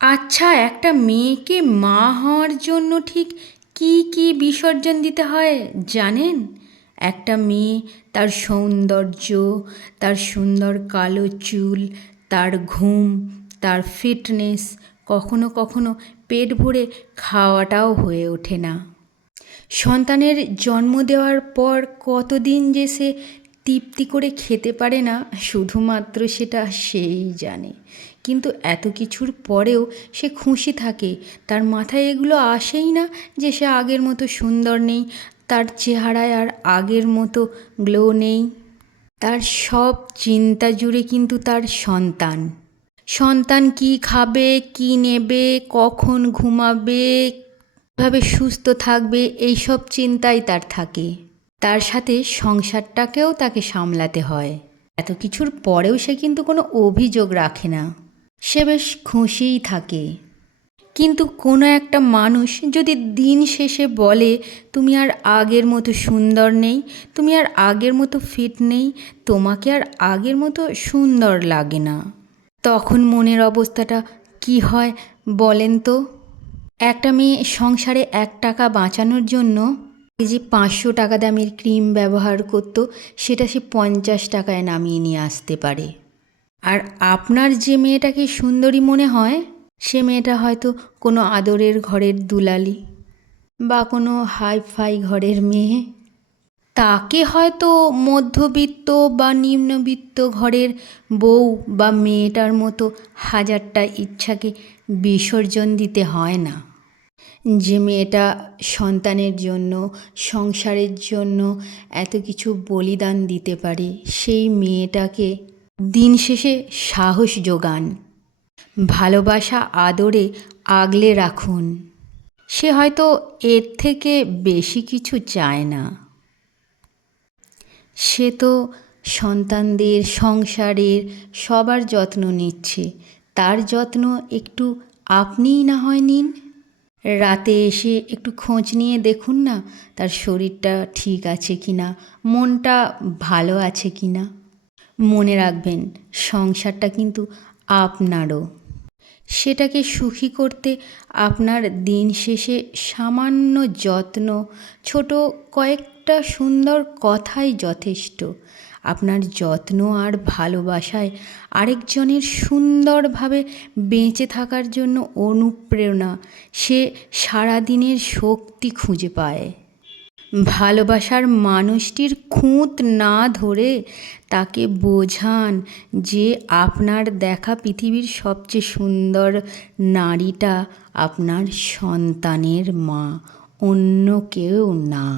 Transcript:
আচ্ছা, একটা মেয়েকে মা হওয়ার জন্য ঠিক কী কী বিসর্জন দিতে হয় জানেন? একটা মেয়ে তার সৌন্দর্য, তার সুন্দর কালো চুল, তার ঘুম, তার ফিটনেস, কখনো কখনো পেট ভরে খাওয়াটাও হয়ে ওঠে না। সন্তানের জন্ম দেওয়ার পর কতদিন যে সে তৃপ্তি করে খেতে পারে না, শুধুমাত্র সেটা সেই জানে। কিন্তু এত কিছুর পরেও সে খুশি থাকে। তার মাথায় এগুলো আসেই না যে সে আগের মতো সুন্দর নেই, তার চেহারায় আর আগের মতো গ্লো নেই। তার সব চিন্তা জুড়ে কিন্তু তার সন্তান। সন্তান কী খাবে, কী নেবে, কখন ঘুমাবে, কীভাবে সুস্থ থাকবে, এইসব চিন্তাই তার থাকে। তার সাথে সংসারটাকেও তাকে সামলাতে হয়। এত কিছুর পরেও সে কিন্তু কোনো অভিযোগ রাখে না, সে বেশ খুশিই থাকে। কিন্তু কোনো একটা মানুষ যদি দিন শেষে বলে তুমি আর আগের মতো সুন্দর নেই, তুমি আর আগের মতো ফিট নেই, তোমাকে আর আগের মতো সুন্দর লাগে না, তখন মনের অবস্থাটা কি হয় বলেন তো? একটা মেয়ে সংসারে 1 টাকা বাঁচানোর জন্য এই যে 500 টাকা দামের ক্রিম ব্যবহার করত, সেটা সে 50 টাকায় নামিয়ে নিয়ে আসতে পারে। আর আপনার যে মেয়েটাকে সুন্দরী মনে হয়, সে মেয়েটা হয়তো কোনো আদরের ঘরের দুলালি বা কোনো হাইফাই ঘরের মেয়ে। তাকে হয়তো মধ্যবিত্ত বা নিম্নবিত্ত ঘরের বউ বা মেয়েটার মতো 1000টা ইচ্ছাকে বিসর্জন দিতে হয় না। যে মেয়েটা সন্তানের জন্য, সংসারের জন্য এত কিছু বলিদান দিতে পারে, সেই মেয়েটাকে দিন শেষে সাহস যোগান, ভালোবাসা আদরে আগলে রাখুন। সে হয়তো এর থেকে বেশি কিছু চায় না। সে তো সন্তানদের, সংসারের সবার যত্ন নিচ্ছে। তার যত্ন একটু আপনিই না হয় নিন। রাতে এসে একটু খোঁজ নিয়ে দেখুন না, তার শরীরটা ঠিক আছে কি না, মনটা ভালো আছে কি না। মনে রাখবেন, সংসারটা কিন্তু আপনারও। সেটাকে সুখী করতে আপনার দিন শেষে সামান্য যত্ন, ছোট কয়েকটা সুন্দর কথাই যথেষ্ট। আপনার যত্ন আর ভালোবাসায় আরেকজনের সুন্দরভাবে বেঁচে থাকার জন্য অনুপ্রেরণা, সে সারাদিনের শক্তি খুঁজে পায়। ভালোবাসার মানুষটির খুঁত না ধরে তাকে বোঝান যে আপনার দেখা পৃথিবীর সবচেয়ে সুন্দর নারীটা আপনার সন্তানের মা, অন্য কেউ না।